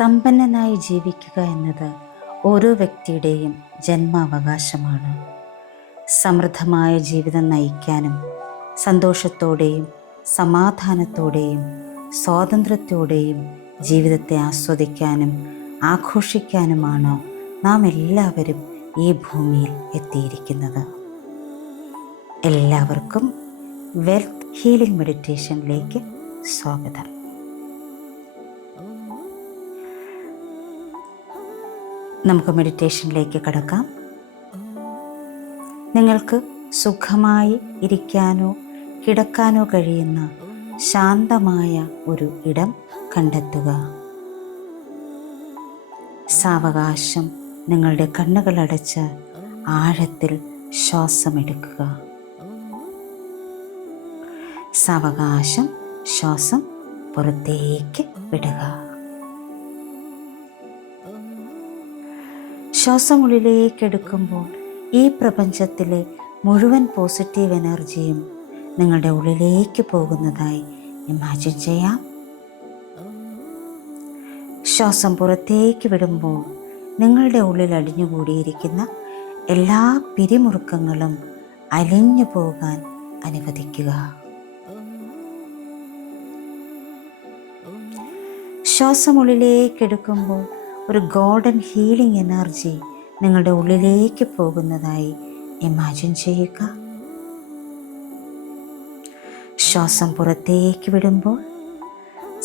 സമ്പന്നനായി ജീവിക്കുക എന്നത് ഓരോ വ്യക്തിയുടെയും ജന്മാവകാശമാണ്. സമൃദ്ധമായ ജീവിതം നയിക്കാനും സന്തോഷത്തോടെയും സമാധാനത്തോടെയും സ്വാതന്ത്ര്യത്തോടെയും ജീവിതത്തെ ആസ്വദിക്കാനും ആഘോഷിക്കാനുമാണ് നാം എല്ലാവരും ഈ ഭൂമിയിൽ എത്തിയിരിക്കുന്നത്. എല്ലാവർക്കും വെൽത്ത് ഹീലിംഗ് മെഡിറ്റേഷനിലേക്ക് സ്വാഗതം. നമുക്ക് മെഡിറ്റേഷനിലേക്ക് കടക്കാം. നിങ്ങൾക്ക് സുഖമായി ഇരിക്കാനോ കിടക്കാനോ കഴിയുന്ന ശാന്തമായ ഒരു ഇടം കണ്ടെത്തുക. സാവകാശം നിങ്ങളുടെ കണ്ണുകളടച്ച് ആഴത്തിൽ ശ്വാസമെടുക്കുക. സാവകാശം ശ്വാസം പുറത്തേക്ക് വിടുക. ശ്വാസം ഉള്ളിലേക്ക് എടുക്കുമ്പോൾ ഈ പ്രപഞ്ചത്തിലെ മുഴുവൻ പോസിറ്റീവ് എനർജിയും നിങ്ങളുടെ ഉള്ളിലേക്ക് പോകുന്നതായി ഇമാജിൻ ചെയ്യാം. ശ്വാസം പുറത്തേക്ക് വിടുമ്പോൾ നിങ്ങളുടെ ഉള്ളിൽ അടിഞ്ഞുകൂടിയിരിക്കുന്ന എല്ലാ പിരിമുറുക്കങ്ങളും അലിഞ്ഞു പോകാൻ അനുവദിക്കുക. ശ്വാസം ഉള്ളിലേക്ക് എടുക്കുമ്പോൾ ഒരു ഗോൾഡൻ ഹീലിംഗ് എനർജി നിങ്ങളുടെ ഉള്ളിലേക്ക് പോകുന്നതായി ഇമാജിൻ ചെയ്യുക. ശ്വാസം പുറത്തേക്ക് വിടുമ്പോൾ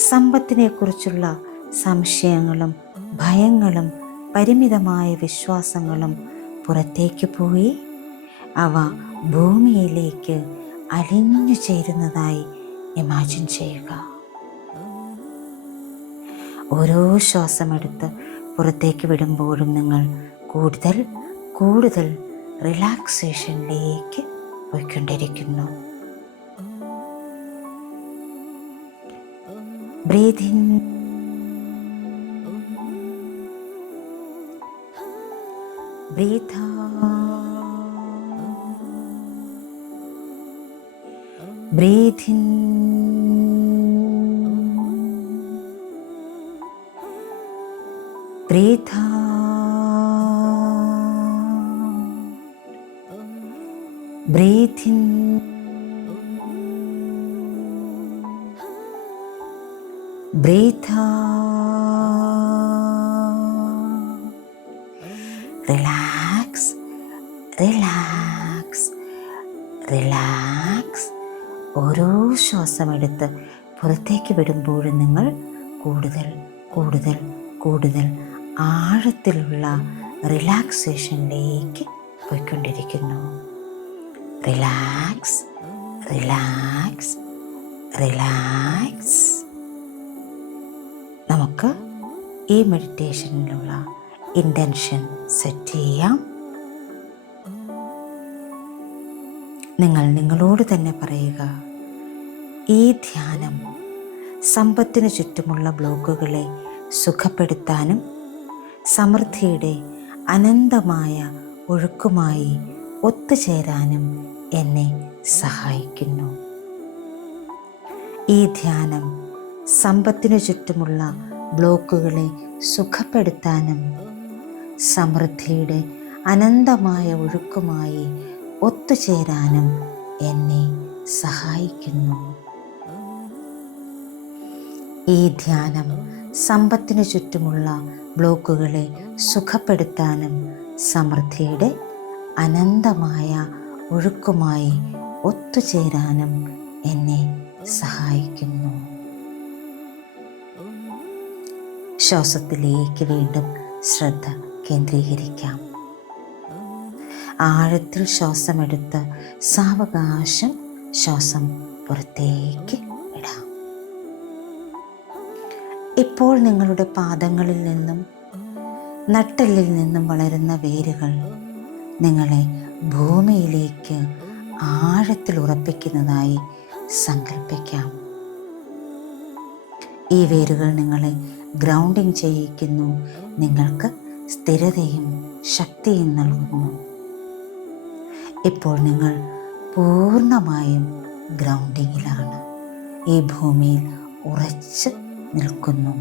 സമ്പത്തിനെ കുറിച്ചുള്ള സംശയങ്ങളും ഭയങ്ങളും പരിമിതമായ വിശ്വാസങ്ങളും പുറത്തേക്ക് പോയി അവ ഭൂമിയിലേക്ക് അലിഞ്ഞു ചേരുന്നതായി ഇമാജിൻ ചെയ്യുക. ഓരോ ശ്വാസമെടുത്ത് പുറത്തേക്ക് വിടുമ്പോഴും നിങ്ങൾ കൂടുതൽ കൂടുതൽ റിലാക്സേഷനിലേക്ക് പോയിക്കൊണ്ടിരിക്കുന്നു. Breathe in, breathe out, breathe in, breathe out, breathe in, breathe out. Relax, relax, relax. ഓരോ ശ്വാസമെടുത്ത് പുറത്തേക്ക് വിടുമ്പോഴും നിങ്ങൾ കൂടുതൽ കൂടുതൽ കൂടുതൽ ആഴത്തിലുള്ള റിലാക്സേഷനിലേക്ക് പോയിക്കൊണ്ടിരിക്കുന്നു. Relax, relax, relax. നമുക്ക് ഈ മെഡിറ്റേഷനിലുള്ള ഇൻറ്റൻഷൻ സെറ്റ് ചെയ്യാം. നിങ്ങൾ നിങ്ങളോട് തന്നെ പറയുക, ഈ ധ്യാനം സമ്പത്തിനു ചുറ്റുമുള്ള ബ്ലോക്കുകളെ സുഖപ്പെടുത്താനും സമൃദ്ധിയുടെ അനന്തമായ ഒഴുക്കുമായി ഒത്തുചേരാനും എന്നെ സഹായിക്കുന്നു. ഈ ധ്യാനം സമ്പത്തിനു ചുറ്റുമുള്ള ബ്ലോക്കുകളെ സുഖപ്പെടുത്താനും സമൃദ്ധിയുടെ അനന്തമായ ഒഴുക്കുമായി ഒത്തുചേരാനും എന്നെ സഹായിക്കുന്നു. ഈ ധ്യാനം സമ്പത്തിനു ചുറ്റുമുള്ള ബ്ലോക്കുകളെ സുഖപ്പെടുത്താനും സമൃദ്ധിയുടെ അനന്തമായ ഒഴുക്കുമായി ഒത്തുചേരാനും എന്നെ സഹായിക്കുന്നു. ശ്വാസത്തിലേക്ക് വീണ്ടും ശ്രദ്ധ കേന്ദ്രീകരിക്കാം. ആഴത്തിൽ ശ്വാസമെടുത്ത് സാവകാശം ശ്വാസം പുറത്തേക്ക് ഇടാം. ഇപ്പോൾ നിങ്ങളുടെ പാദങ്ങളിൽ നിന്നും നട്ടെല്ലിൽ നിന്നും വളരുന്ന വേരുകൾ നിങ്ങളെ ഭൂമിയിലേക്ക് ആഴത്തിൽ ഉറപ്പിക്കുന്നതായി സങ്കല്പിക്കാം. ഈ വേരുകൾ നിങ്ങളെ ഗ്രൗണ്ടിങ് ചെയ്യിക്കുന്നു, നിങ്ങൾക്ക് സ്ഥിരതയും ശക്തിയും നൽകുന്നു. ഇപ്പോൾ നിങ്ങൾ പൂർണ്ണമായും ഗ്രൗണ്ടിങ്ങിലാണ്. ഈ ഭൂമിയിൽ ഉറച്ച് നിൽക്കുന്നു.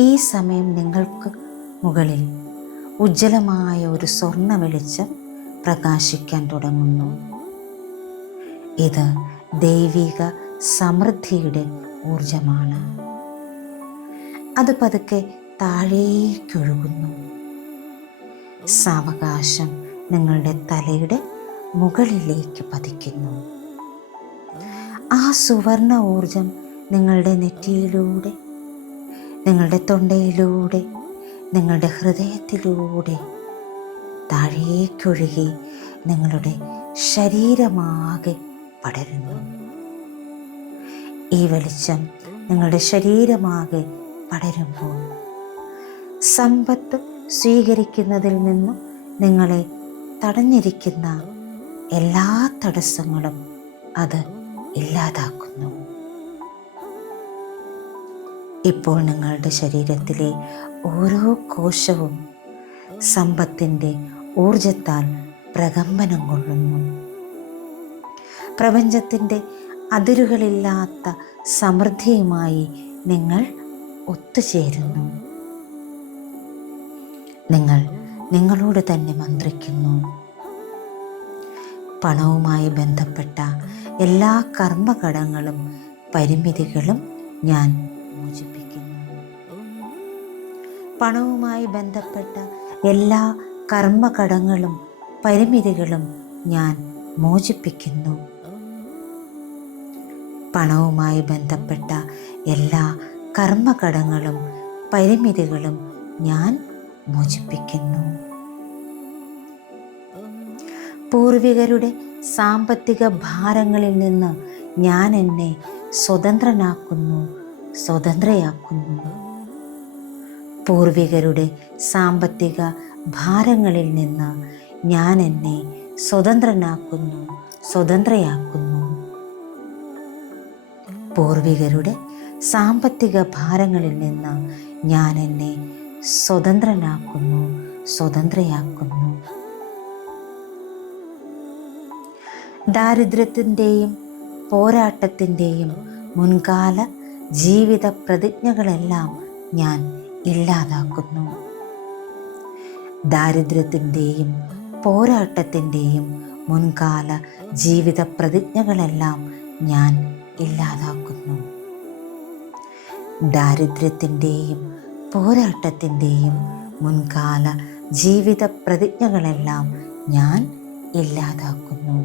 ഈ സമയം നിങ്ങൾക്ക് മുകളിൽ ഉജ്ജ്വലമായ ഒരു സ്വർണ്ണ വെളിച്ചം പ്രകാശിക്കാൻ തുടങ്ങുന്നു. ഇത് ദൈവിക സമൃദ്ധിയുടെ ഊർജമാണ്. അത് പതുക്കെ താഴേക്കൊഴുകുന്നു. സാവകാശം നിങ്ങളുടെ തലയുടെ മുകളിലേക്ക് പതിക്കുന്നു. ആ സുവർണ ഊർജം നിങ്ങളുടെ നെറ്റിയിലൂടെ, നിങ്ങളുടെ തൊണ്ടയിലൂടെ, നിങ്ങളുടെ ഹൃദയത്തിലൂടെ താഴേക്കൊഴുകി നിങ്ങളുടെ ശരീരമാകെ പടരുന്നു. ഈ വെളിച്ചം നിങ്ങളുടെ ശരീരമാകെ പടരുമ്പോൾ സമ്പത്ത് സ്വീകരിക്കുന്നതിൽ നിന്നും നിങ്ങളെ തടഞ്ഞിരിക്കുന്ന എല്ലാ തടസ്സങ്ങളും അത് ഇല്ലാതാക്കുന്നു. ഇപ്പോൾ നിങ്ങളുടെ ശരീരത്തിലെ ഓരോ കോശവും സമ്പത്തിൻ്റെ ഊർജത്താൽ പ്രകമ്പനം കൊള്ളുന്നു. പ്രപഞ്ചത്തിൻ്റെ അതിരുകളില്ലാത്ത സമൃദ്ധിയുമായി നിങ്ങൾ ഒത്തുചേരുന്നു. നിങ്ങൾ നിങ്ങളോട് തന്നെ മന്ത്രിക്കുന്നു. പണവുമായി ബന്ധപ്പെട്ട എല്ലാ കർമ്മഘടങ്ങളും പരിമിതികളും ഞാൻ മോചിപ്പിക്കുന്നു. പണവുമായി ബന്ധപ്പെട്ട എല്ലാ കർമ്മഘടങ്ങളും പരിമിതികളും ഞാൻ മോചിപ്പിക്കുന്നു. പണവുമായി ബന്ധപ്പെട്ട എല്ലാ കർമ്മഘടങ്ങളും പരിമിതികളും ഞാൻ മോചിപ്പിക്കുന്നു. പൂർവികരുടെ സാമ്പത്തിക ഭാരങ്ങളിൽ നിന്ന് ഞാൻ എന്നെ സ്വതന്ത്രനാക്കുന്നു, സ്വതന്ത്രയാക്കുന്നു. പൂർവികരുടെ സാമ്പത്തിക ഭാരങ്ങളിൽ നിന്ന് ഞാൻ എന്നെ സ്വതന്ത്രനാക്കുന്നു, സ്വതന്ത്രയാക്കുന്നു. പൂർവികരുടെ സാമ്പത്തിക ഭാരങ്ങളിൽ നിന്ന് ഞാൻ എന്നെ സ്വതന്ത്രനാക്കുന്നു, സ്വതന്ത്രയാക്കുന്നു. ദാരിദ്ര്യത്തിൻ്റെയും പോരാട്ടത്തിൻ്റെയും മുൻകാല ജീവിത പ്രതിജ്ഞകളെല്ലാം ഞാൻ ഇല്ലാതാക്കുന്നു. ദാരിദ്ര്യത്തിൻ്റെയും പോരാട്ടത്തിൻ്റെയും മുൻകാല ജീവിത പ്രതിജ്ഞകളെല്ലാം ഞാൻ ഇല്ലാതാക്കുന്നു. ദാരിദ്ര്യത്തിൻ്റെയും പോരാട്ടത്തിൻ്റെയും മുൻകാല ജീവിത പ്രതിജ്ഞകളെല്ലാം ഞാൻ ഇല്ലാതാക്കുന്നു.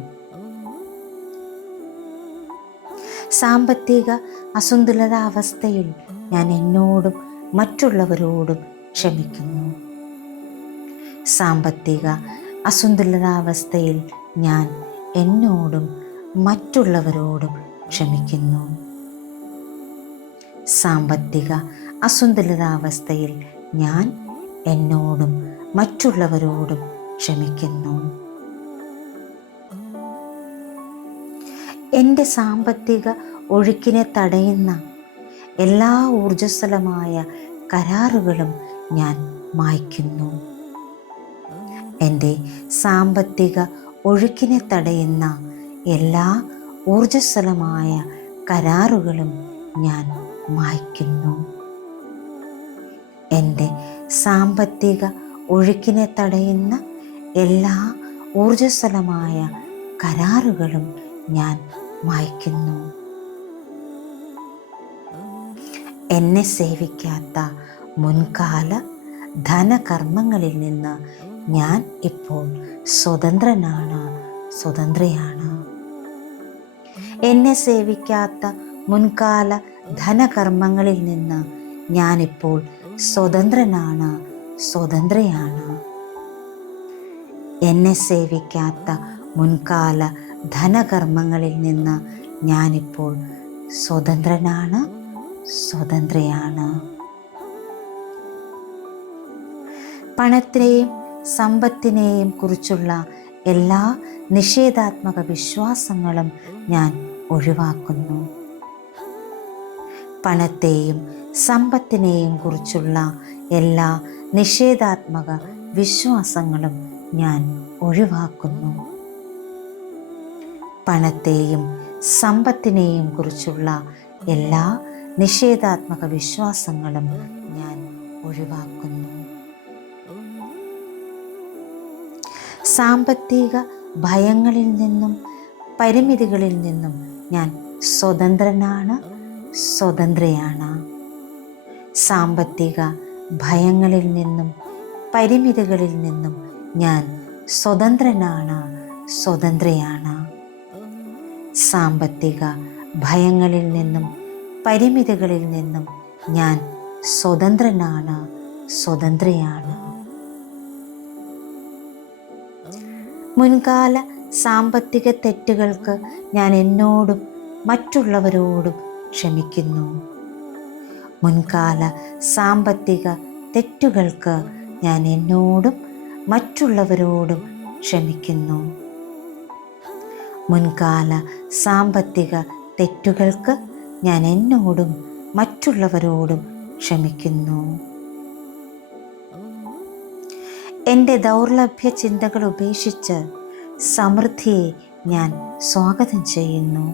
സാമ്പത്തിക അസന്തുലിതാവസ്ഥയിൽ ഞാൻ എന്നോടും മറ്റുള്ളവരോടും ക്ഷമിക്കുന്നു. സാമ്പത്തിക അസന്തുലിതാവസ്ഥയിൽ ഞാൻ എന്നോടും മറ്റുള്ളവരോടും ക്ഷമിക്കുന്നു. സാമ്പത്തിക അസന്തുലിതാവസ്ഥയിൽ ഞാൻ എന്നോടും മറ്റുള്ളവരോടും ക്ഷമിക്കുന്നു. എൻ്റെ സാമ്പത്തിക ഒഴുക്കിനെ തടയുന്ന എല്ലാ ഊർജ്ജസ്വലമായ കരാറുകളും ഞാൻ മായ്ക്കുന്നു. എൻ്റെ സാമ്പത്തിക ഒഴുക്കിനെ തടയുന്ന എല്ലാ ഊർജ്ജസ്വലമായ കരാറുകളും ഞാൻ മായ്ക്കുന്നു. എൻ്റെ സാമ്പത്തിക ഒഴുക്കിനെ തടയുന്ന എല്ലാ ഊർജ്ജസ്വലമായ കരാറുകളും ഞാൻ മായ്ക്കുന്നു. എന്നെ സേവിക്കാത്ത മുൻകാല ധനകർമ്മങ്ങളിൽ നിന്ന് ഞാൻ ഇപ്പോൾ സ്വതന്ത്രനാണ്, സ്വതന്ത്രയാണ്. എന്നെ സേവിക്കാത്ത മുൻകാല ധനകർമ്മങ്ങളിൽ നിന്ന് ഞാനിപ്പോൾ സ്വതന്ത്രനാണ്, സ്വതന്ത്രയാണ്. എന്നെ സേവിക്കാത്ത മുൻകാല ധനകർമ്മങ്ങളിൽ നിന്ന് ഞാനിപ്പോൾ സ്വതന്ത്രനാണ്, സ്വതന്ത്രയാണ്. പണത്തിനെയും സമ്പത്തിനെയും കുറിച്ചുള്ള എല്ലാ നിഷേധാത്മക വിശ്വാസങ്ങളും ഞാൻ ഒഴിവാക്കുന്നു. പണത്തെയും സമ്പത്തിനെയും കുറിച്ചുള്ള എല്ലാ നിഷേധാത്മക വിശ്വാസങ്ങളും ഞാൻ ഒഴിവാക്കുന്നു. പണത്തെയും സമ്പത്തിനെയും കുറിച്ചുള്ള എല്ലാ നിഷേധാത്മക വിശ്വാസങ്ങളും ഞാൻ ഒഴിവാക്കുന്നു. സാമ്പത്തിക ഭയങ്ങളിൽ നിന്നും പരിമിതികളിൽ നിന്നും ഞാൻ സ്വതന്ത്രനാണ്, സ്വതന്ത്രയാണ്. സാമ്പത്തിക ഭയങ്ങളിൽ നിന്നും പരിമിതികളിൽ നിന്നും ഞാൻ സ്വതന്ത്രനാണ്, സ്വതന്ത്രയാണ്. സാമ്പത്തിക ഭയങ്ങളിൽ നിന്നും പരിമിതികളിൽ നിന്നും ഞാൻ സ്വതന്ത്രനാണ്, സ്വതന്ത്രയാണ്. മുൻകാല സാമ്പത്തിക തെറ്റുകൾക്ക് ഞാൻ എന്നോടും മറ്റുള്ളവരോടും ക്ഷമിക്കുന്നു. മുൻകാല സാമ്പത്തിക തെറ്റുകൾക്ക് ഞാൻ എന്നോടും മറ്റുള്ളവരോടും ക്ഷമിക്കുന്നു. മുൻകാല സാമ്പത്തിക തെറ്റുകൾക്ക് ഞാൻ എന്നോടും മറ്റുള്ളവരോടും ക്ഷമിക്കുന്നു. എൻ്റെ ദൗർലഭ്യ ചിന്തകൾ ഉപേക്ഷിച്ച് സമൃദ്ധിയെ ഞാൻ സ്വാഗതം ചെയ്യുന്നു.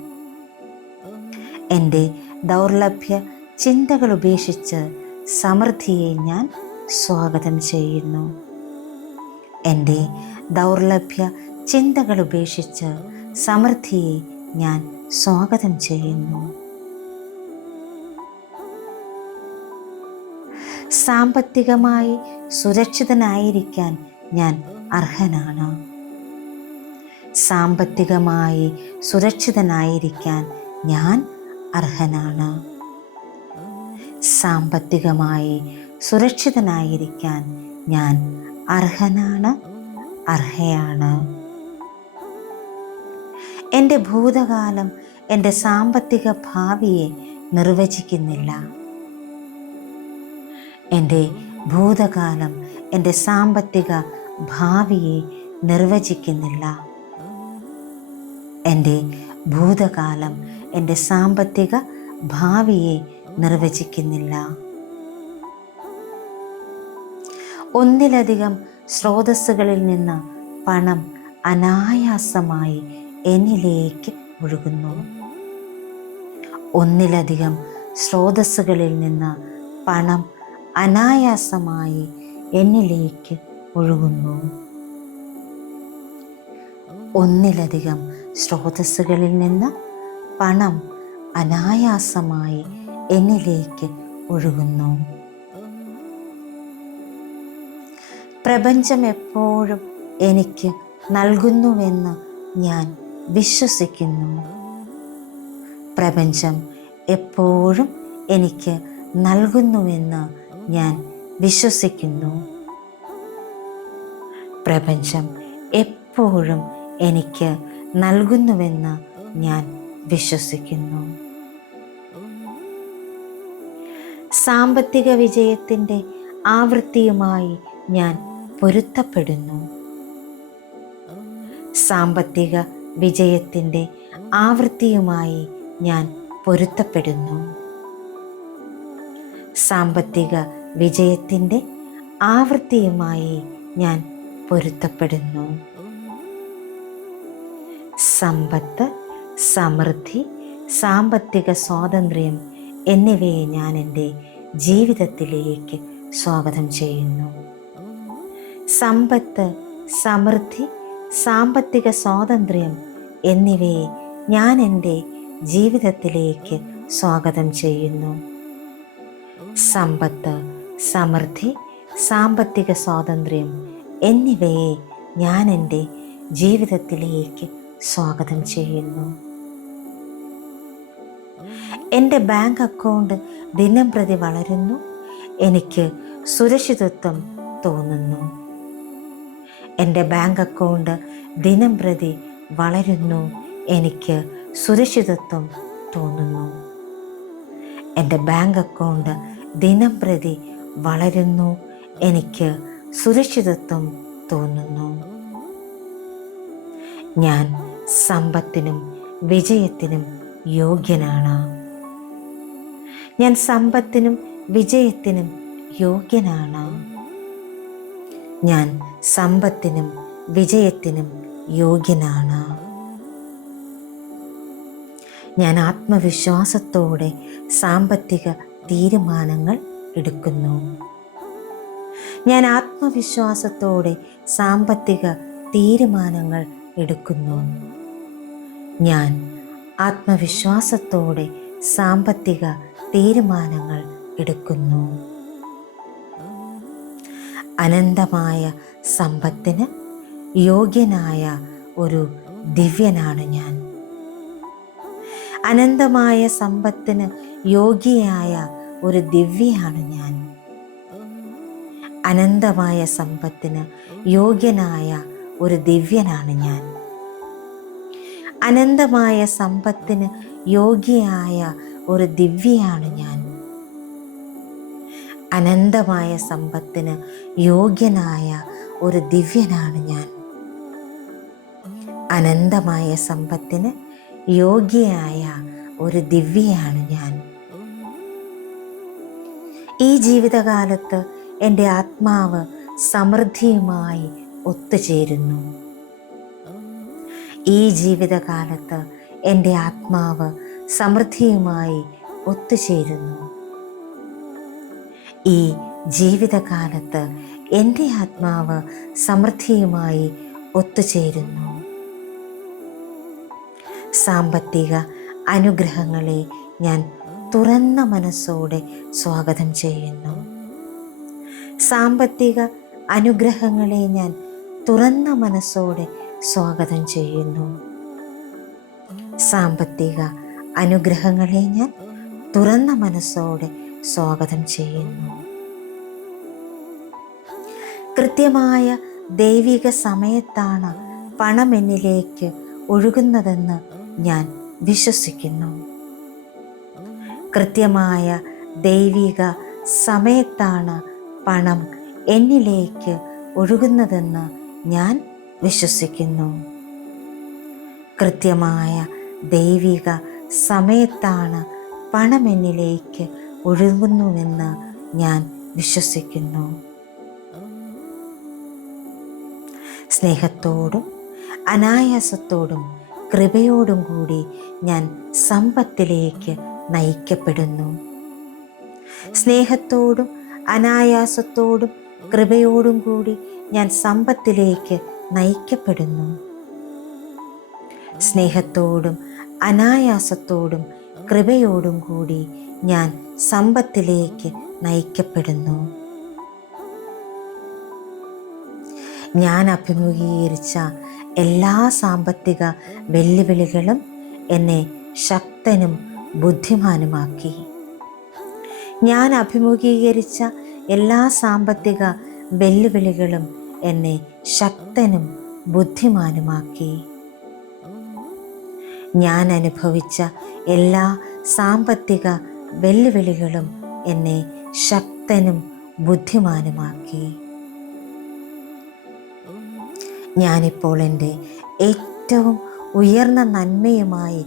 എൻ്റെ ദൗർലഭ്യ ചിന്തകൾ ഉപേക്ഷിച്ച് സമൃദ്ധിയെ ഞാൻ സ്വാഗതം ചെയ്യുന്നു. എൻ്റെ ദൗർലഭ്യ ചിന്തകൾ ഉപേക്ഷിച്ച് സമൃദ്ധിയെ ഞാൻ സ്വാഗതം ചെയ്യുന്നു. സാമ്പത്തികമായി സുരക്ഷിതനായിരിക്കാൻ ഞാൻ അർഹനാണ്. സാമ്പത്തികമായി സുരക്ഷിതനായിരിക്കാൻ ഞാൻ അർഹനാണ്. സാമ്പത്തികമായി സുരക്ഷിതനായിരിക്കാൻ ഞാൻ അർഹനാണ്, അർഹയാണ്. എൻ്റെ ഭൂതകാലം എൻ്റെ സാമ്പത്തിക ഭാവിയെ നിർവചിക്കുന്നില്ല. എൻ്റെ ഭൂതകാലം എൻ്റെ സാമ്പത്തിക ഭാവിയെ നിർവചിക്കുന്നില്ല. എൻ്റെ ഭൂതകാലം എൻ്റെ സാമ്പത്തിക ഭാവിയെ നിർവചിക്കുന്നില്ല. ഒന്നിലധികം സ്രോതസ്സുകളിൽ നിന്ന് പണം അനായാസമായി എന്നിലേക്ക് ഒഴുകുന്നു. ഒന്നിലധികം സ്രോതസ്സുകളിൽ നിന്ന് പണം അനായാസമായി എന്നിലേക്ക് ഒഴുകുന്നു. ഒന്നിലധികം സ്രോതസ്സുകളിൽ നിന്ന് പണം അനായാസമായി എന്നിലേക്ക് ഒഴുകുന്നു. പ്രപഞ്ചം എപ്പോഴും എനിക്ക് നൽകുന്നുവെന്ന് ഞാൻ വിശ്വസിക്കുന്നു. പ്രപഞ്ചം എപ്പോഴും എനിക്ക് നൽകുന്നുവെന്ന് ഞാൻ വിശ്വസിക്കുന്നു. പ്രപഞ്ചം എപ്പോഴും എനിക്ക് നൽകുന്നുവെന്ന് ഞാൻ വിശ്വസിക്കുന്നു. സാമ്പത്തിക വിജയത്തിൻ്റെ ആവൃത്തിയുമായി ഞാൻ പൊരുത്തപ്പെടുന്നു. സാമ്പത്തിക വിജയത്തിൻ്റെ ആവൃത്തിയുമായി ഞാൻ പൊരുത്തപ്പെടുന്നു. സാമ്പത്തിക വിജയത്തിൻ്റെ ആവൃത്തിയുമായി ഞാൻ പൊരുത്തപ്പെടുന്നു. സമ്പത്ത്, സമൃദ്ധി, സാമ്പത്തിക സ്വാതന്ത്ര്യം എന്നിവയെ ഞാൻ എൻ്റെ ജീവിതത്തിലേക്ക് സ്വാഗതം ചെയ്യുന്നു. സമ്പത്ത്, സമൃദ്ധി, സാമ്പത്തിക സ്വാതന്ത്ര്യം എന്നിവയെ ഞാൻ എൻ്റെ ജീവിതത്തിലേക്ക് സ്വാഗതം ചെയ്യുന്നു. സമ്പത്ത്, സമൃദ്ധി, സാമ്പത്തിക സ്വാതന്ത്ര്യം എന്നിവയെ ഞാൻ എൻ്റെ ജീവിതത്തിലേക്ക് സ്വാഗതം ചെയ്യുന്നു. എൻ്റെ ബാങ്ക് അക്കൗണ്ട് ദിനംപ്രതി വളരുന്നു. എനിക്ക് സുരക്ഷിതത്വം തോന്നുന്നു. എൻ്റെ ബാങ്ക് അക്കൗണ്ട് ദിനംപ്രതി വളരുന്നു. എനിക്ക് സുരക്ഷിതത്വം തോന്നുന്നു. എൻ്റെ ബാങ്ക് അക്കൗണ്ട് ദിനംപ്രതി വളരുന്നു. എനിക്ക് സുരക്ഷിതത്വം തോന്നുന്നു. ഞാൻ സമ്പത്തിനും വിജയത്തിനും യോഗ്യനാണ്. ഞാൻ സമ്പത്തിനും വിജയത്തിനും യോഗ്യനാണ്. ഞാൻ സമ്പത്തിനും വിജയത്തിനും യോഗ്യനാണ്. ഞാൻ ആത്മവിശ്വാസത്തോടെ സാമ്പത്തിക തീരുമാനങ്ങൾ എടുക്കുന്നു. ഞാൻ ആത്മവിശ്വാസത്തോടെ സാമ്പത്തിക തീരുമാനങ്ങൾ എടുക്കുന്നു. ഞാൻ ആത്മവിശ്വാസത്തോടെ സാമ്പത്തിക തീരുമാനങ്ങൾ എടുക്കുന്നു. അനന്തമായ സമ്പത്തിന് യോഗ്യനായ ഒരു ദിവ്യനാണ് ഞാൻ. അനന്തമായ സമ്പത്തിന് യോഗ്യയായ ഒരു ദിവ്യയാണ് ഞാൻ. അനന്തമായ സമ്പത്തിന് യോഗ്യനായ ഒരു ദിവ്യനാണ് ഞാൻ. അനന്തമായ സമ്പത്തിന് യോഗ്യയായ ഒരു ദിവ്യയാണ് ഞാൻ. അനന്തമായ സമ്പത്തിന് യോഗ്യനായ ഒരു ദിവ്യനാണ് ഞാൻ. അനന്തമായ സമ്പത്തിന് യോഗ്യയായ ഒരു ദിവ്യയാണ് ഞാൻ. ഈ ജീവിതകാലത്ത് എൻ്റെ ആത്മാവ് സമൃദ്ധിയുമായി ഒത്തുചേരുന്നു. ഈ ജീവിതകാലത്ത് എൻ്റെ ആത്മാവ് സമൃദ്ധിയുമായി ഒത്തുചേരുന്നു. ഈ ജീവിതകാലത്ത് എൻ്റെ ആത്മാവ് സമൃദ്ധിയുമായി ഒത്തുചേരുന്നു. സാമ്പത്തിക അനുഗ്രഹങ്ങളെ ഞാൻ തുറന്ന മനസ്സോടെ സ്വാഗതം ചെയ്യുന്നു. സാമ്പത്തിക അനുഗ്രഹങ്ങളെ ഞാൻ തുറന്ന മനസ്സോടെ സ്വാഗതം ചെയ്യുന്നു. സാമ്പത്തിക അനുഗ്രഹങ്ങളെ ഞാൻ തുറന്ന മനസ്സോടെ സ്വാഗതം ചെയ്യുന്നു. കൃത്യമായ ദൈവിക സമയത്താണ് പണം എന്നിലേക്ക് ഒഴുകുന്നതെന്ന് ഞാൻ വിശ്വസിക്കുന്നു. കൃത്യമായ ദൈവിക സമയത്താണ് പണം എന്നിലേക്ക് ഒഴുകുന്നതെന്ന് ഞാൻ വിശ്വസിക്കുന്നു. കൃത്യമായ ദൈവിക സമയത്താണ് പണം എന്നിലേക്ക് ഒഴുകുന്നുവെന്ന് ഞാൻ വിശ്വസിക്കുന്നു. സ്നേഹത്തോടും അനായാസത്തോടും കൃപയോടും കൂടി ഞാൻ സമ്പത്തിലേക്ക് നയിക്കപ്പെടുന്നു. സ്നേഹത്തോടും അനായാസത്തോടും കൃപയോടും കൂടി ഞാൻ സമ്പത്തിലേക്ക് നയിക്കപ്പെടുന്നു. സ്നേഹത്തോടും അനായാസത്തോടും കൃപയോടും കൂടി ഞാൻ സമ്പത്തിലേക്ക് നയിക്കപ്പെടുന്നു. ഞാൻ അഭിമുഖീകരിച്ച എല്ലാ സാമ്പത്തിക വെല്ലുവിളികളും എന്നെ ശക്തനും ബുദ്ധിമാനുമാക്കി. ഞാൻ അഭിമുഖീകരിച്ച എല്ലാ സാമ്പത്തിക വെല്ലുവിളികളും എന്നെ ശക്തനും ബുദ്ധിമാനുമാക്കി. ഞാൻ അനുഭവിച്ച എല്ലാ സാമ്പത്തിക വെല്ലുവിളികളും എന്നെ ശക്തനും ബുദ്ധിമാനുമാക്കി. ഞാനിപ്പോൾ എൻ്റെ ഏറ്റവും ഉയർന്ന നന്മയുമായി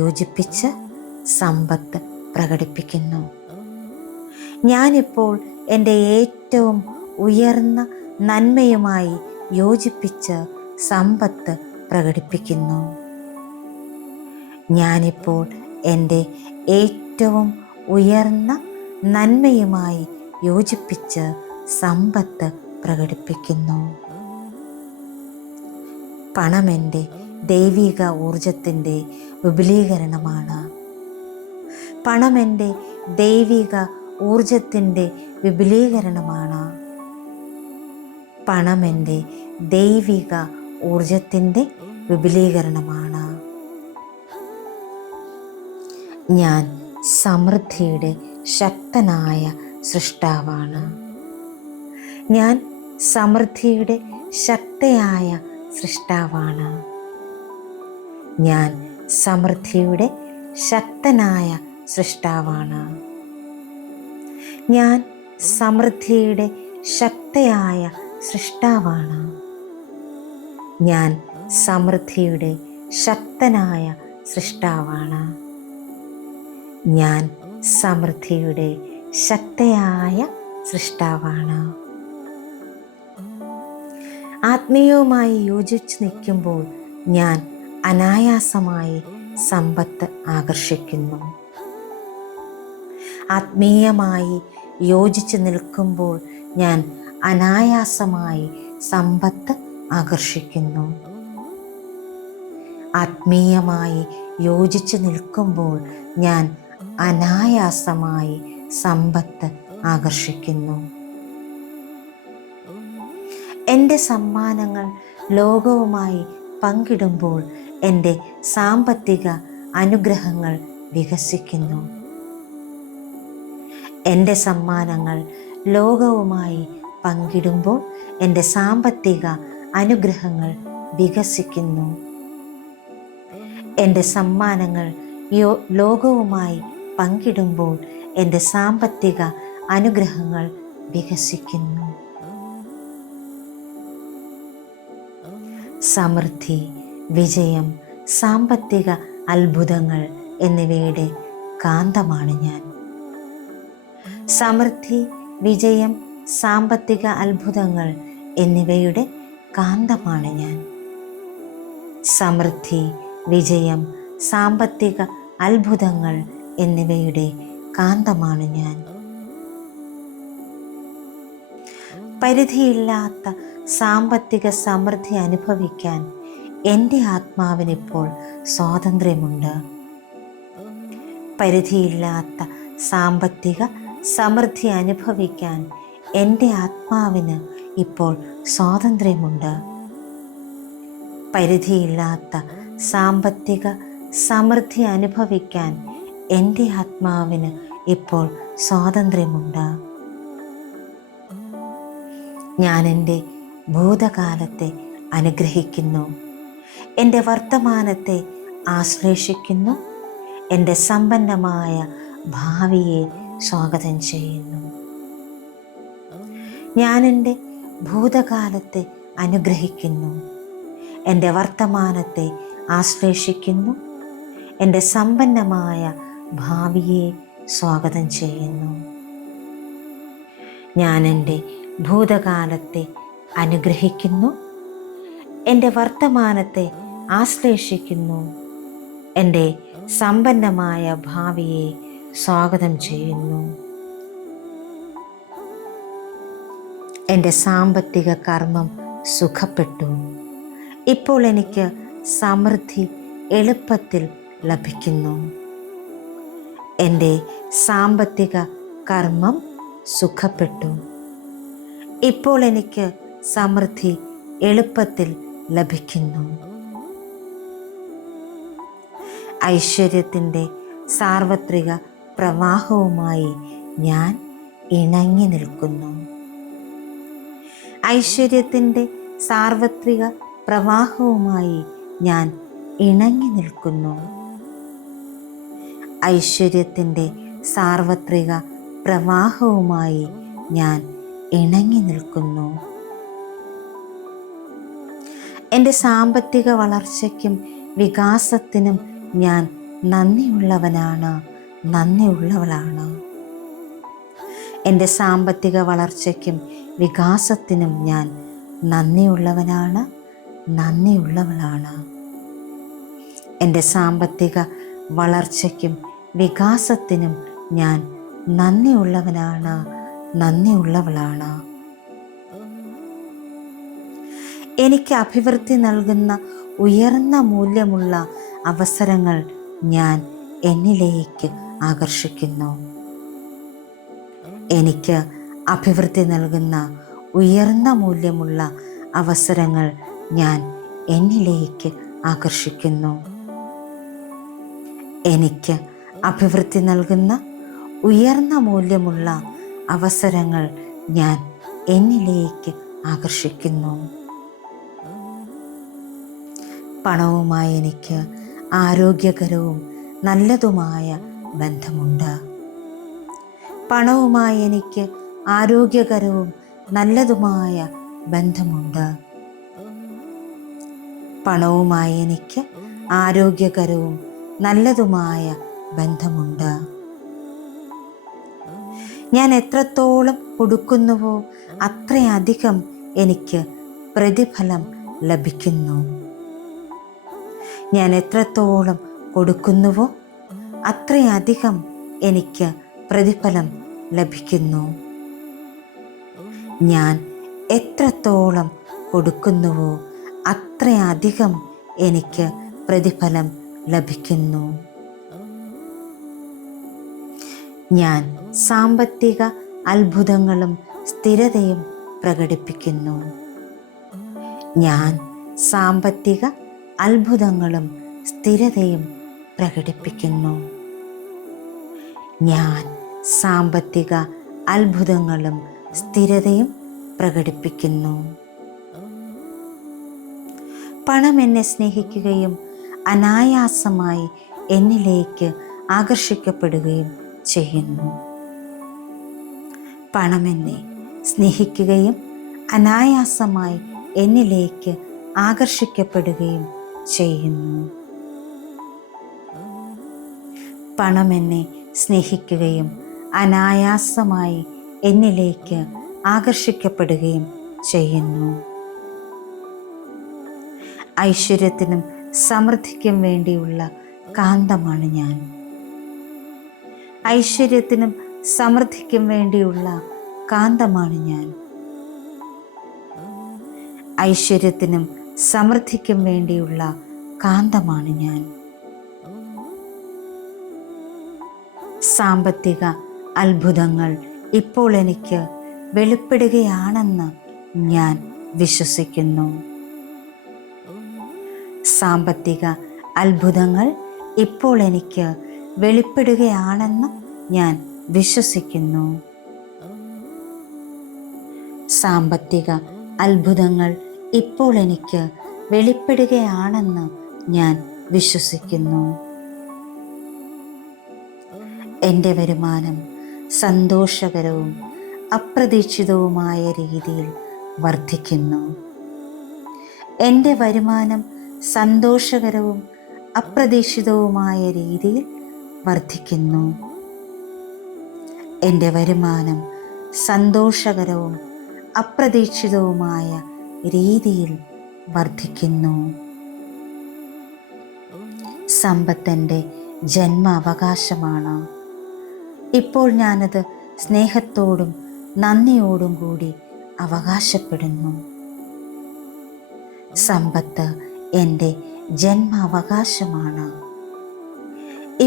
യോജിപ്പിച്ച് സമ്പത്ത് പ്രകടിപ്പിക്കുന്നു. ഞാനിപ്പോൾ എൻ്റെ ഏറ്റവും ഉയർന്ന നന്മയുമായി യോജിപ്പിച്ച് സമ്പത്ത് പ്രകടിപ്പിക്കുന്നു. ഞാനിപ്പോൾ എൻ്റെ ഏറ്റവും ഉയർന്ന നന്മയുമായി യോജിപ്പിച്ച് സമ്പത്ത് പ്രകടിപ്പിക്കുന്നു. പണം എൻ്റെ ദൈവിക ഊർജത്തിൻ്റെ വിപുലീകരണമാണ്. പണം എൻ്റെ ദൈവിക ഊർജത്തിൻ്റെ വിപുലീകരണമാണ്. പണം എൻ്റെ ദൈവിക ഊർജത്തിൻ്റെ വിപുലീകരണമാണ്. ഞാൻ സമൃദ്ധിയുടെ ശക്തനായ സൃഷ്ടാവാണ്. ഞാൻ സമൃദ്ധിയുടെ ശക്തയായ സൃഷ്ടാവാണ്. ഞാൻ സമൃദ്ധിയുടെ ശക്തനായ സൃഷ്ടാവാണ്. ഞാൻ സമൃദ്ധിയുടെ ശക്തയായ സൃഷ്ടാവാണ്. ഞാൻ സമൃദ്ധിയുടെ ശക്തനായ സൃഷ്ടാവാണ്. ഞാൻ സമൃദ്ധിയുടെ ശക്തയായ സൃഷ്ടാവാണ്. ആത്മീയവുമായി യോജിച്ച് നിൽക്കുമ്പോൾ ഞാൻ അനായാസമായി സമ്പത്ത് ആകർഷിക്കുന്നു. ആത്മീയമായി യോജിച്ച് നിൽക്കുമ്പോൾ ഞാൻ അനായാസമായി സമ്പത്ത് ആകർഷിക്കുന്നു. ആത്മീയമായി യോജിച്ച് നിൽക്കുമ്പോൾ ഞാൻ അനായാസമായി സമ്പത്ത് ആകർഷിക്കുന്നു. എൻ്റെ സമ്മാനങ്ങൾ ലോകവുമായി പങ്കിടുമ്പോൾ എൻ്റെ സാമ്പത്തിക അനുഗ്രഹങ്ങൾ വികസിക്കുന്നു. എൻ്റെ സമ്മാനങ്ങൾ ലോകവുമായി പങ്കിടുമ്പോൾ എൻ്റെ സാമ്പത്തിക അനുഗ്രഹങ്ങൾ വികസിക്കുന്നു. എൻ്റെ സമ്മാനങ്ങൾ ലോകവുമായി പങ്കിടുമ്പോൾ എൻ്റെ സാമ്പത്തിക അനുഗ്രഹങ്ങൾ വികസിക്കുന്നു. സമൃദ്ധി, വിജയം, സാമ്പത്തിക അത്ഭുതങ്ങൾ എന്നിവയുടെ കാന്തമാണ് ഞാൻ. സമൃദ്ധി, വിജയം, സാമ്പത്തിക അത്ഭുതങ്ങൾ എന്നിവയുടെ കാന്തമാണ് ഞാൻ. സമൃദ്ധി, വിജയം, സാമ്പത്തിക അത്ഭുതങ്ങൾ എന്നിവയുടെ കാന്തമാണ് ഞാൻ. പരിധിയില്ലാത്ത സാമ്പത്തിക സമൃദ്ധി അനുഭവിക്കാൻ എൻ്റെ ആത്മാവിനിപ്പോൾ സ്വാതന്ത്ര്യമുണ്ട്. പരിധിയില്ലാത്ത സാമ്പത്തിക സമൃദ്ധി അനുഭവിക്കാൻ എൻ്റെ ആത്മാവിന് ഇപ്പോൾ സ്വാതന്ത്ര്യമുണ്ട്. പരിധിയില്ലാത്ത സാമ്പത്തിക സമൃദ്ധി അനുഭവിക്കാൻ എൻ്റെ ആത്മാവിന് ഇപ്പോൾ സ്വാതന്ത്ര്യമുണ്ട്. ഞാൻ എൻ്റെ ഭൂതകാലത്തെ അനുഗ്രഹിക്കുന്നു. എൻ്റെ വർത്തമാനത്തെ ആശ്ലേഷിക്കുന്നു. എൻ്റെ സമ്പന്നമായ ഭാവിയെ സ്വാഗതം ചെയ്യുന്നു. ഞാൻ എൻ്റെ ഭൂതകാലത്തെ അനുഗ്രഹിക്കുന്നു. എൻ്റെ വർത്തമാനത്തെ ആശ്ലേഷിക്കുന്നു. എൻ്റെ സമ്പന്നമായ ഭാവിയെ സ്വാഗതം ചെയ്യുന്നു. ഞാൻ എൻ്റെ ഭൂതകാലത്തെ അനുഗ്രഹിക്കുന്നു. എൻ്റെ വർത്തമാനത്തെ ആശ്ലേഷിക്കുന്നു. എൻ്റെ സമ്പന്നമായ ഭാവിയെ സ്വാഗതം ചെയ്യുന്നു. എൻ്റെ സാമ്പത്തിക കർമ്മം സുഖപ്പെട്ടു. ഇപ്പോൾ എനിക്ക് സമൃദ്ധി എളുപ്പത്തിൽ ലഭിക്കുന്നു. എൻ്റെ സാമ്പത്തിക കർമ്മം സുഖപ്പെട്ടു. ഇപ്പോൾ എനിക്ക് സമൃദ്ധി എളുപ്പത്തിൽ ലഭിക്കുന്നു. ഐശ്വര്യത്തിൻ്റെ സാർവത്രിക പ്രവാഹവുമായി ഞാൻ ഇണങ്ങി നിൽക്കുന്നു. ഐശ്വര്യത്തിൻ്റെ സാർവത്രിക പ്രവാഹവുമായി ഞാൻ ഇണങ്ങി നിൽക്കുന്നു. ഐശ്വര്യത്തിൻ്റെ സാർവത്രിക പ്രവാഹവുമായി ഞാൻ ഇണങ്ങി നിൽക്കുന്നു. എൻ്റെ സാമ്പത്തിക വളർച്ചയ്ക്കും വികാസത്തിനും ഞാൻ നന്ദിയുള്ളവനാണ്, നന്ദിയുള്ളവളാണ്. എൻ്റെ സാമ്പത്തിക വളർച്ചയ്ക്കും വികാസത്തിനും ഞാൻ നന്ദിയുള്ളവനാണ്, നന്ദിയുള്ളവളാണ്. എൻ്റെ സാമ്പത്തിക വളർച്ചയ്ക്കും വികാസത്തിനും ഞാൻ നന്ദിയുള്ളവനാണ്, നന്ദിയുള്ളവളാണ്. എനിക്ക് അഭിവൃദ്ധി നൽകുന്ന ഉയർന്ന മൂല്യമുള്ള അവസരങ്ങൾ ഞാൻ എന്നിലേക്ക് ആകർഷിക്കുന്നു. എനിക്ക് അഭിവൃദ്ധി നൽകുന്ന ഉയർന്ന മൂല്യമുള്ള അവസരങ്ങൾ ഞാൻ എന്നിലേക്ക് ആകർഷിക്കുന്നു. എനിക്ക് അഭിവൃദ്ധി നൽകുന്ന ഉയർന്ന മൂല്യമുള്ള അവസരങ്ങൾ ഞാൻ എന്നിലേക്ക് ആകർഷിക്കുന്നു. പണവുമായി എനിക്ക് ആരോഗ്യകരവും നല്ലതുമായ ബന്ധമുണ്ട്. പണവുമായി എനിക്ക് ആരോഗ്യകരവും നല്ലതുമായ ബന്ധമുണ്ട്. പണവുമായി എനിക്ക് ആരോഗ്യകരവും നല്ലതുമായ ബന്ധമുണ്ട്. ഞാൻ എത്രത്തോളം കൊടുക്കുന്നുവോ അത്രയധികം എനിക്ക് പ്രതിഫലം ലഭിക്കുന്നു. ഞാൻ എത്രത്തോളം കൊടുക്കുന്നുവോ അത്രയധികം എനിക്ക് പ്രതിഫലം ലഭിക്കുന്നു. ഞാൻ എത്രത്തോളം കൊടുക്കുന്നുവോ അത്രയധികം എനിക്ക് പ്രതിഫലം ലഭിക്കുന്നു. ഞാൻ സാമ്പത്തിക അത്ഭുതങ്ങളും സ്ഥിരതയും പ്രകടിപ്പിക്കുന്നു. ഞാൻ സാമ്പത്തിക അത്ഭുതങ്ങളും സ്ഥിരതയും പ്രകടിപ്പിക്കുന്നു. ഞാൻ സാമ്പത്തിക അത്ഭുതങ്ങളും സ്ഥിരതയും പ്രകടിപ്പിക്കുന്നു. പണം എന്നെ സ്നേഹിക്കുകയും അനായാസമായി എന്നിലേക്ക് ആകർഷിക്കപ്പെടുകയും ചെയ്യുന്നു. പണം എന്നെ സ്നേഹിക്കുകയും അനായാസമായി എന്നിലേക്ക് ആകർഷിക്കപ്പെടുകയും ചെയ്യുന്നു. പണം എന്നെ സ്നേഹിക്കുകയും അനായാസമായി എന്നിലേക്ക് ആകർഷിക്കപ്പെടുകയും ചെയ്യുന്നു. ഐശ്വര്യത്തിനും സമൃദ്ധിക്കും വേണ്ടിയുള്ള കാന്തമാണ് ഞാൻ. ഐശ്വര്യത്തിനും സമൃദ്ധിക്കും വേണ്ടിയുള്ള കാന്തമാണ് ഞാൻ. ഐശ്വര്യത്തിനും സമൃദ്ധിക്കും വേണ്ടിയുള്ള കാന്തമാണ് ഞാൻ. സാമ്പത്തിക അത്ഭുതങ്ങൾ ഇപ്പോൾ എനിക്ക് വെളിപ്പെടുകയാണെന്ന് ഞാൻ വിശ്വസിക്കുന്നു. സാമ്പത്തിക അത്ഭുതങ്ങൾ ഇപ്പോൾ എനിക്ക് വെളിപ്പെടുകയാണെന്ന് ഞാൻ വിശ്വസിക്കുന്നു. സാമ്പത്തിക അത്ഭുതങ്ങൾ ഇപ്പോൾ എനിക്ക് വെളിപ്പെടുകയാണെന്ന് ഞാൻ വിശ്വസിക്കുന്നു. എൻ്റെ വരുമാനം സന്തോഷകരവും അപ്രതീക്ഷിതവുമായ രീതിയിൽ വർദ്ധിക്കുന്നു. എൻ്റെ വരുമാനം സന്തോഷകരവും അപ്രതീക്ഷിതവുമായ രീതിയിൽ വർദ്ധിക്കുന്നു. എൻ്റെ വരുമാനം സന്തോഷകരവും അപ്രതീക്ഷിതവുമായ രീതിയിൽ വർദ്ധിക്കുന്നു. സമ്പത്ത് ജന്മാവകാശമാണ്. ഇപ്പോൾ ഞാനത് സ്നേഹത്തോടും നന്ദിയോടും കൂടി അവകാശപ്പെടുന്നു. സമ്പത്ത് എൻ്റെ ജന്മാവകാശമാണ്.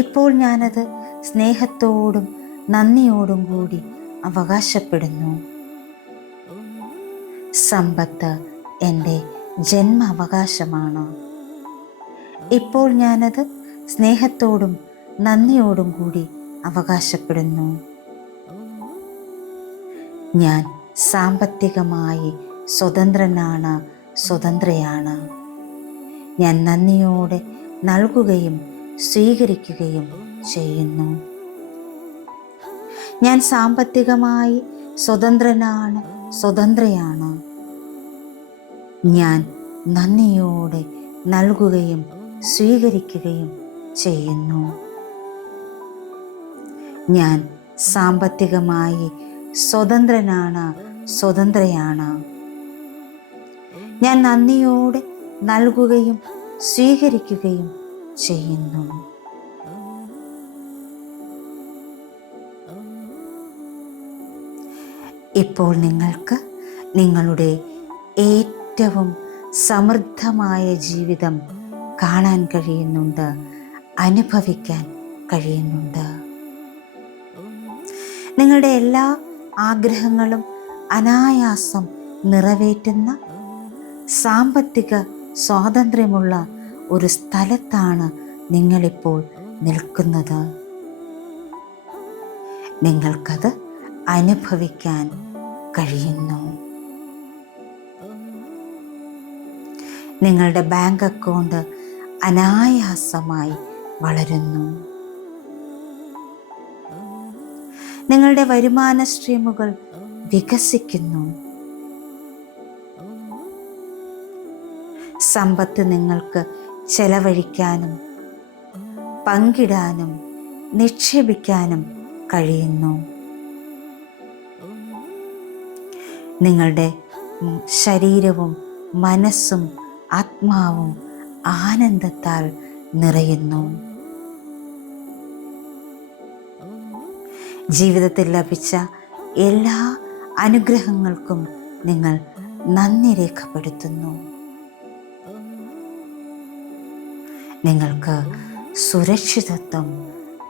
ഇപ്പോൾ ഞാനത് സ്നേഹത്തോടും നന്ദിയോടും കൂടി അവകാശപ്പെടുന്നു. സമ്പത്ത് എൻ്റെ ജന്മാവകാശമാണ്. ഇപ്പോൾ ഞാനത് സ്നേഹത്തോടും നന്ദിയോടും കൂടി അവകാശപ്പെടുന്നു. ഞാൻ സാമ്പത്തികമായി സ്വതന്ത്രനാണ്, സ്വതന്ത്രയാണ്. ഞാൻ നന്ദിയോടെ നൽകുകയും സ്വീകരിക്കുകയും ചെയ്യുന്നു. ഞാൻ സാമ്പത്തികമായി സ്വതന്ത്രനാണ്, സ്വതന്ത്രയാണ്. ഞാൻ നന്ദിയോടെ നൽകുകയും സ്വീകരിക്കുകയും ചെയ്യുന്നു. ഞാൻ സാമ്പത്തികമായി സ്വതന്ത്രനാണ്, സ്വതന്ത്രയാണ്. ഞാൻ നന്ദിയോടെ നൽകുകയും സ്വീകരിക്കുകയും ചെയ്യുന്നു. ഇപ്പോൾ നിങ്ങൾക്ക് നിങ്ങളുടെ ഏറ്റവും സമൃദ്ധമായ ജീവിതം കാണാൻ കഴിയുന്നുണ്ട്, അനുഭവിക്കാൻ കഴിയുന്നുണ്ട്. നിങ്ങളുടെ എല്ലാ ആഗ്രഹങ്ങളും അനായാസം നിറവേറ്റുന്ന സാമ്പത്തിക സ്വാതന്ത്ര്യമുള്ള ഒരു സ്ഥലത്താണ് നിങ്ങളിപ്പോൾ നിൽക്കുന്നത്. നിങ്ങൾക്കത് അനുഭവിക്കാൻ കഴിയുന്നു. നിങ്ങളുടെ ബാങ്ക് അക്കൗണ്ട് അനായാസമായി വളരുന്നു. നിങ്ങളുടെ വരുമാന സ്ട്രീമുകൾ വികസിക്കുന്നു. സമ്പത്ത് നിങ്ങൾക്ക് ചെലവഴിക്കാനും പങ്കിടാനും നിക്ഷേപിക്കാനും കഴിയുന്നു. നിങ്ങളുടെ ശരീരവും മനസ്സും ആത്മാവും ആനന്ദത്താൽ നിറയുന്നു. ജീവിതത്തിൽ ലഭിച്ച എല്ലാ അനുഗ്രഹങ്ങൾക്കും നിങ്ങൾ നന്ദി രേഖപ്പെടുത്തുന്നു. നിങ്ങൾക്ക് സുരക്ഷിതത്വം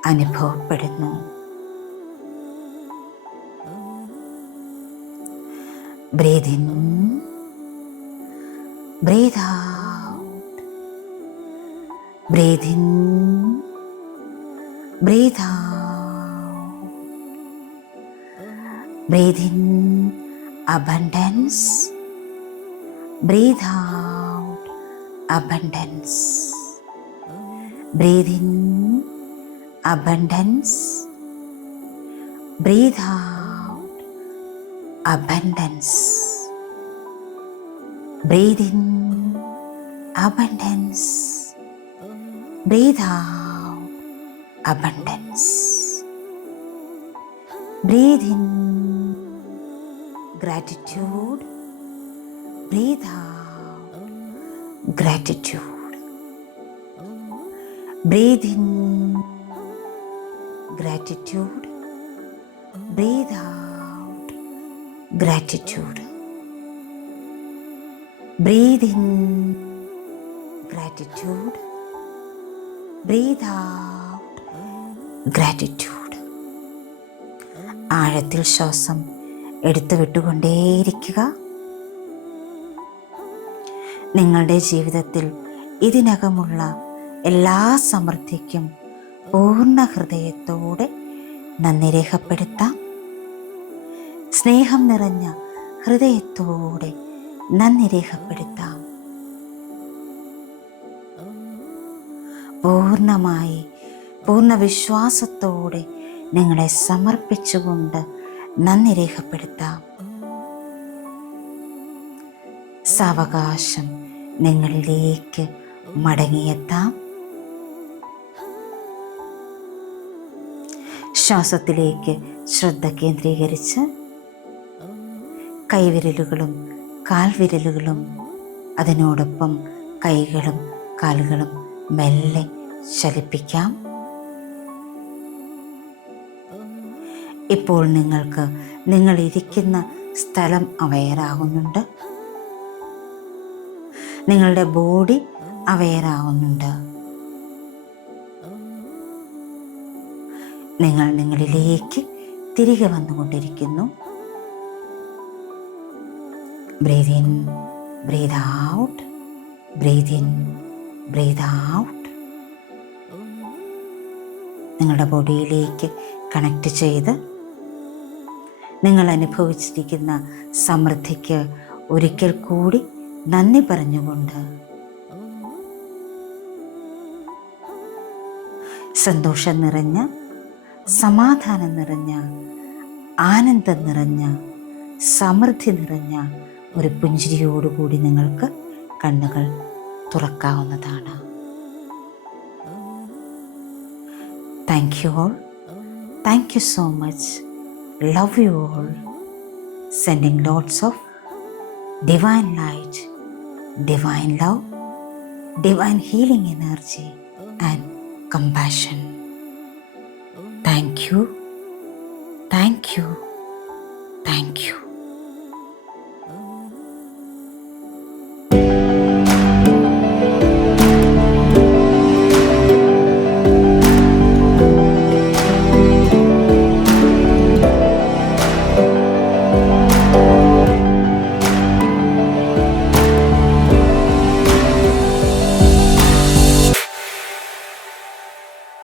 അനുഭവപ്പെടുന്നു. Breathe in, breathe out, breathe in, breathe out, breathe in abundance, breathe out abundance, breathe in abundance, breathe out abundance, breathe in abundance, breathe out abundance, breathe in gratitude, breathe out gratitude, breathe in gratitude, breathe out gratitude, breathe in gratitude, breathe out gratitude. ആഴത്തിൽ ശ്വാസം എടുത്തു വിട്ടുകൊണ്ടേയിരിക്കുക. നിങ്ങളുടെ ജീവിതത്തിൽ ഇതിനകമുള്ള എല്ലാ സമൃദ്ധിക്കും പൂർണ്ണ ഹൃദയത്തോടെ നന്ദി രേഖപ്പെടുത്താം. സ്നേഹം നിറഞ്ഞ ഹൃദയത്തോടെ നന്ദി രേഖപ്പെടുത്താം. പൂർണ്ണമായി പൂർണ്ണ വിശ്വാസത്തോടെ നിങ്ങളെ സമർപ്പിച്ചുകൊണ്ട് നന്ദി രേഖപ്പെടുത്താം. സാവകാശം നിങ്ങളിലേക്ക് മടങ്ങിയെത്താം. ശ്വാസത്തിലേക്ക് ശ്രദ്ധ കേന്ദ്രീകരിച്ച് കൈവിരലുകളും കാൽവിരലുകളും അതിനോടൊപ്പം കൈകളും കാലുകളും മെല്ലെ ചലിപ്പിക്കാം. ഇപ്പോൾ നിങ്ങൾക്ക് നിങ്ങളിരിക്കുന്ന സ്ഥലം അവെയറാകുന്നുണ്ട്. നിങ്ങളുടെ ബോഡി അവെയറാകുന്നുണ്ട്. നിങ്ങൾ നിങ്ങളിലേക്ക് തിരികെ വന്നുകൊണ്ടിരിക്കുന്നു. Breathe in, breathe out, breathe in, breathe out. നിങ്ങളുടെ ബോഡിയിലേക്ക് കണക്റ്റ് ചെയ്ത് നിങ്ങൾ അനുഭവിച്ചിരിക്കുന്ന സമൃദ്ധിക്ക് ഒരിക്കൽ കൂടി നന്ദി പറഞ്ഞുകൊണ്ട് സന്തോഷം നിറഞ്ഞ, സമാധാനം നിറഞ്ഞ, ആനന്ദം നിറഞ്ഞ, സമൃദ്ധി നിറഞ്ഞ ഒരു പുഞ്ചിരിയോടുകൂടി നിങ്ങൾക്ക് കണ്ണുകൾ തുറക്കാവുന്നതാണ്. Thank you all. Thank you so much. Love you all. Sending lots of divine light, divine love, divine healing energy and compassion. Thank you. Thank you. Thank you.